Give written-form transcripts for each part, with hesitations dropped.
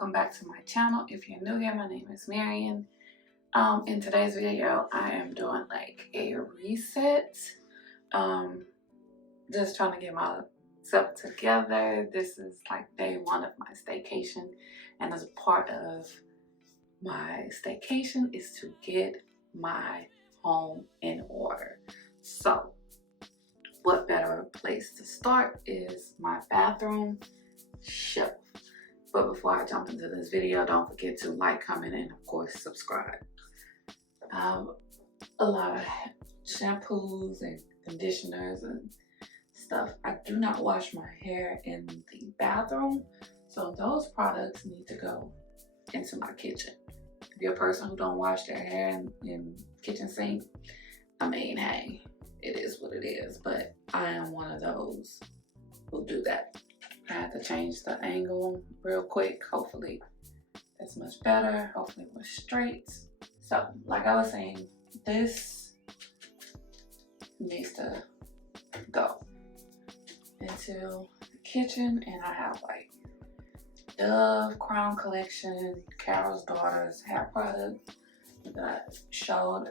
welcome back to my channel. If you're new here, my name is Marion. In today's video, I am doing like a reset. Just trying to get myself together. This is like day one of my staycation, and as a part of my staycation is to get my home in order. So what better place to start is my bathroom shelf. But before I jump into this video, don't forget to like, comment, and of course subscribe. A lot of shampoos and conditioners and stuff. I do not wash my hair in the bathroom, so those products need to go into my kitchen. If you're a person who don't wash their hair in kitchen sink, I mean, hey, it is what it is, but I am one of those who do that. I had to change the angle real quick. Hopefully that's much better. Hopefully it was straight. So like I was saying, this needs to go into the kitchen, and I have like Dove Crown Collection, Carol's Daughter's hair product that I showed,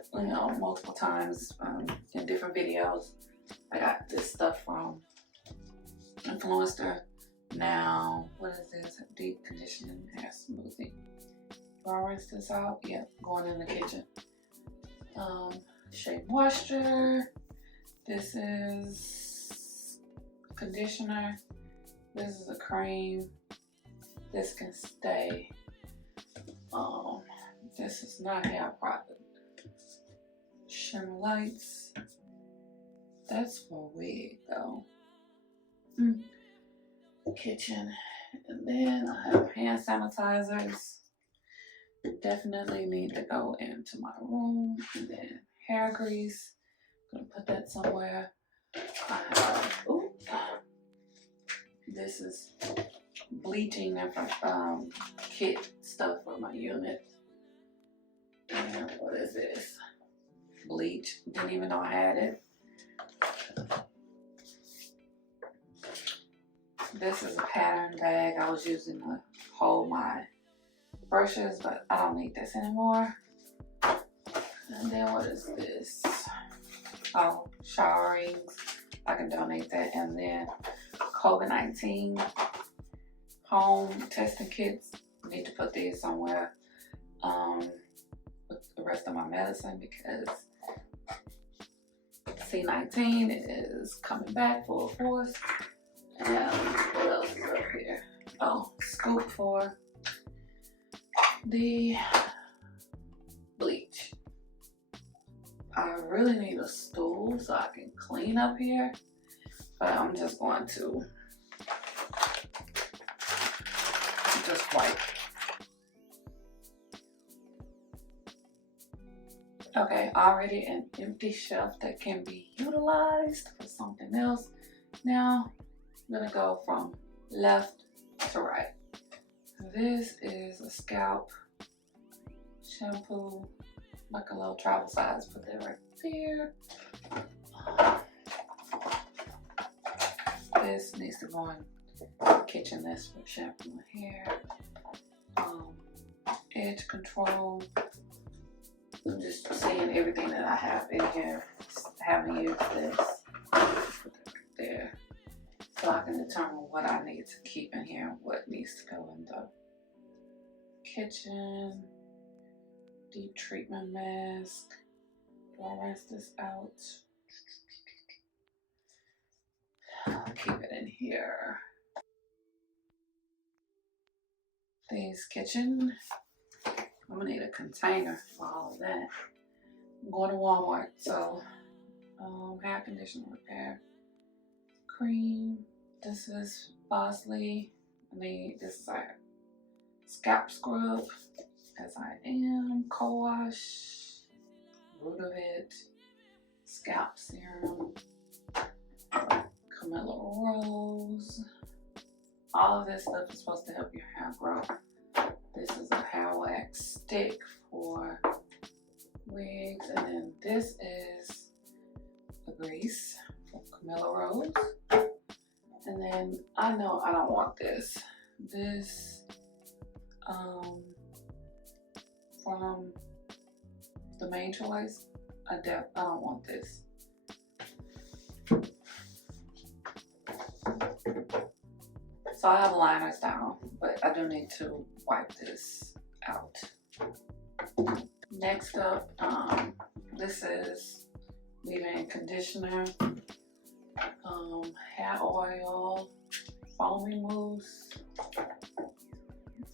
multiple times in different videos. I got this stuff from Influencer. Now, what is this? Deep conditioning hair smoothing. Do I rinse this out? Yep, going in the kitchen. Shea Moisture. This is conditioner. This is a cream. This can stay. This is not hair product. Shimmer lights. That's for wig though. Kitchen. And then I have hand sanitizers. Definitely need to go into my room. And then hair grease. I'm gonna put that somewhere. I have, this is bleaching and kit stuff for my unit. And what is this? Bleach. Didn't even know I had it. This is a pattern bag I was using to hold my brushes, but I don't need this anymore. And then what is this? Oh, shower rings. I can donate that. And then COVID-19 home testing kits. I need to put these somewhere with the rest of my medicine, because C-19 is coming back full force. And what else is up here? Oh, scoop for the bleach. I really need a stool so I can clean up here, but I'm just going to just wipe. Okay, already an empty shelf that can be utilized for something else. Now I'm gonna go from left to right. This is a scalp shampoo, like a little travel size. Put that right there. This needs to go in the kitchen. This for shampoo my hair. Edge control. I'm just seeing everything that I have in here. Haven't used this. Put that right there, so I can determine what I need to keep in here and what needs to go in the kitchen. Deep treatment mask. Do I rinse this out? I'll keep it in here. These kitchen. I'm gonna need a container for all of that. I'm going to Walmart, so hair conditioner repair. Cream. This is Bosley. This is our scalp scrub, as I am. Co-wash. Root of it. Scalp serum. Camilla Rose. All of this stuff is supposed to help your hair grow. This is a hair wax stick for wigs, and then this is a grease from Camilla Rose. And then I know I don't want this. This from the main choice. I don't want this. So I have liners down, but I do need to wipe this out. Next up, this is leave-in conditioner, hair oil, foamy mousse.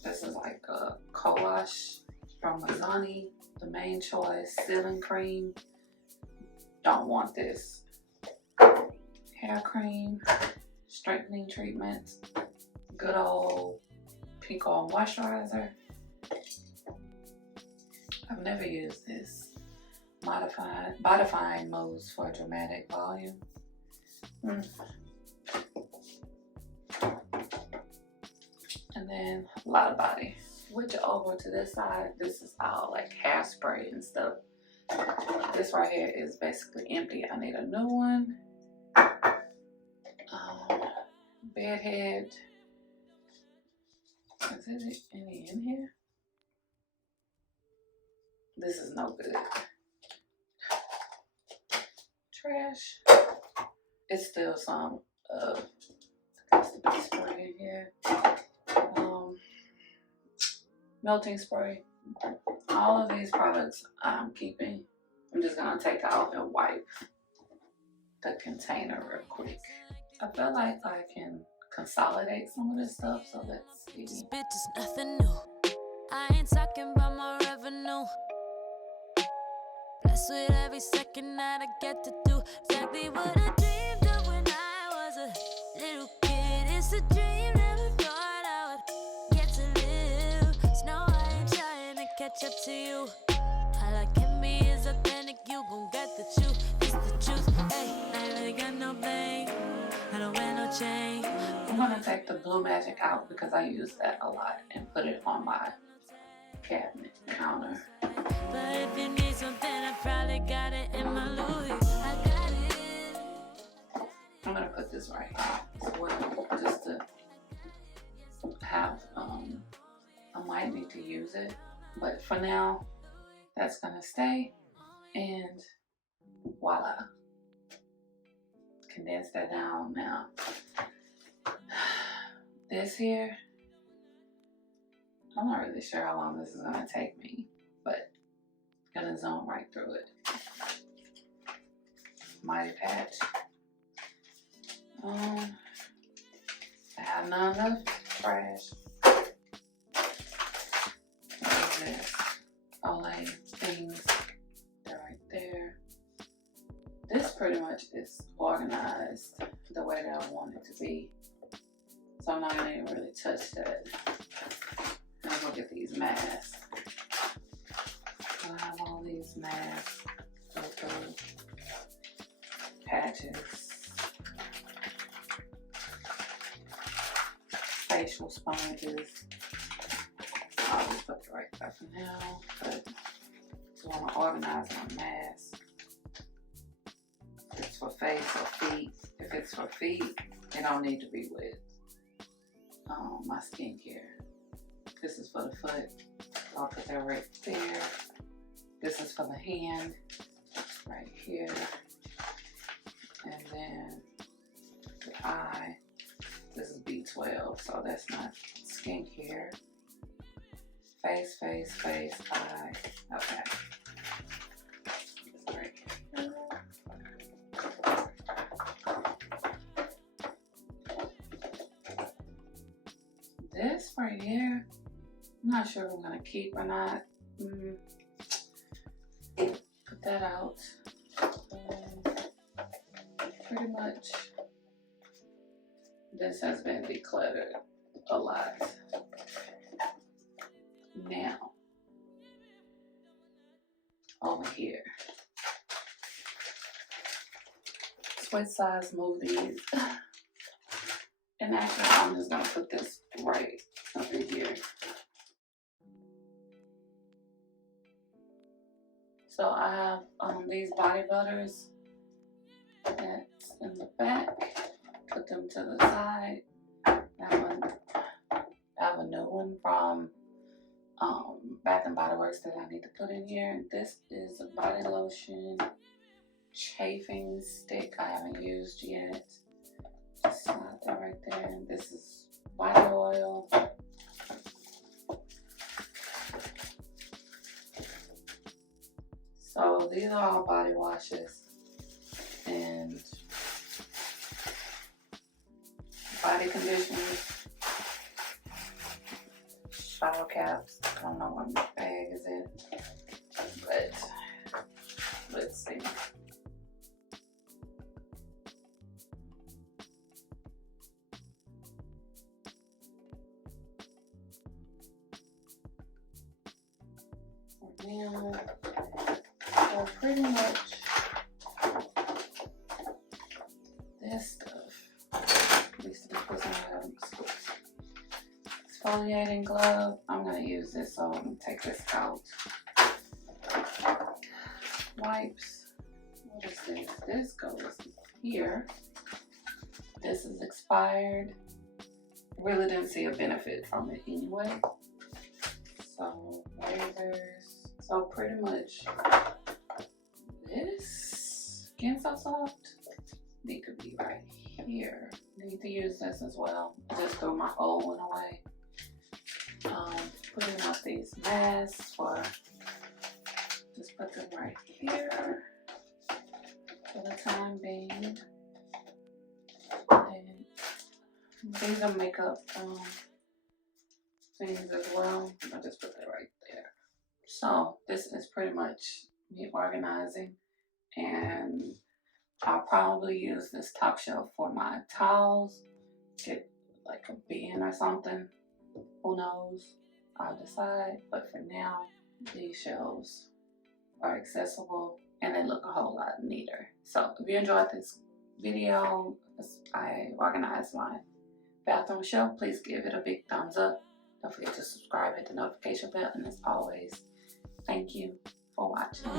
This is like a co-wash from Mazzani, the main choice, sealing cream. Don't want this. Hair cream, straightening treatment, good old pink oil moisturizer. I've never used this. Modifying mousse for dramatic volume. And then a lot of body. Switch over to this side. This is all like hairspray and stuff. This right here is basically empty. I need a new one. Bed head. Is there any in here? This is no good. Trash. It's still some spray in here. Melting spray. All of these products I'm keeping. I'm just gonna take off and wipe the container real quick. I feel like I can consolidate some of this stuff, so let's see. This bitch is nothing new. I ain't talking about my revenue. Blessed with every second that I get to do exactly what I dreamed of when I was a little kid. It's a dream, never thought I would get to live. So now I ain't trying to catch up to you. All I can be is authentic, you gon' get the truth. It's the truth, hey, I ain't really got no bling. I don't wear no chain. I'm gonna take the Blue Magic out because I use that a lot and put it on my cabinet counter. But if you need something, I probably got it in my Louis. I got it. I'm gonna put this right here as well, just to have, I might need to use it, but for now, that's gonna stay, and voila. Condense that down now. This here, I'm not really sure how long this is gonna take me, but I'm gonna zone right through it. Mighty patch. I have none of trash. What is this? Olay things. They're right there. This pretty much is organized the way that I want it to be. So I'm not gonna even really touch that. Let's look at these masks. I have all these masks, filters, patches, facial sponges. I'll just put it right there for now, but I want to organize my mask. If it's for face or feet, if it's for feet, it don't need to be with my skincare. This is for the foot, so I'll put that right there. This is for the hand, right here. And then the eye, this is B12, so that's not skincare. Face, eye, okay. Right here. This right here, I'm not sure if I'm gonna keep or not. Put that out. Pretty much, this has been decluttered a lot. Now, over here, switch size, move these. And actually, I'm just gonna put this right up in here. So I have these body butters that's in the back. Put them to the side. I have a new one from Bath and Body Works that I need to put in here. This is a body lotion chafing stick I haven't used yet. Just slide that right there. This is body oil. So these are all body washes and body conditioners, shower caps. I don't know what my bag is in, but let's see. Now, so pretty much this stuff needs to be put in exfoliating glove. I'm gonna use this, so I'm gonna take this out. Wipes. What is this? This goes here. This is expired. Really didn't see a benefit from it anyway. So razors. So pretty much this Skin So Soft need to be right here. Need to use this as well. Just threw my old one away. Putting up these masks for, just put them right here for the time being. And these are makeup things as well. I just put that right there. So this is pretty much me organizing, and I'll probably use this top shelf for my towels. Get like a bin or something. Who knows? I'll decide. But for now, these shelves are accessible and they look a whole lot neater. So if you enjoyed this video, as I organized my bathroom shelf, please give it a big thumbs up. Don't forget to subscribe, hit the notification bell, and as always, thank you for watching.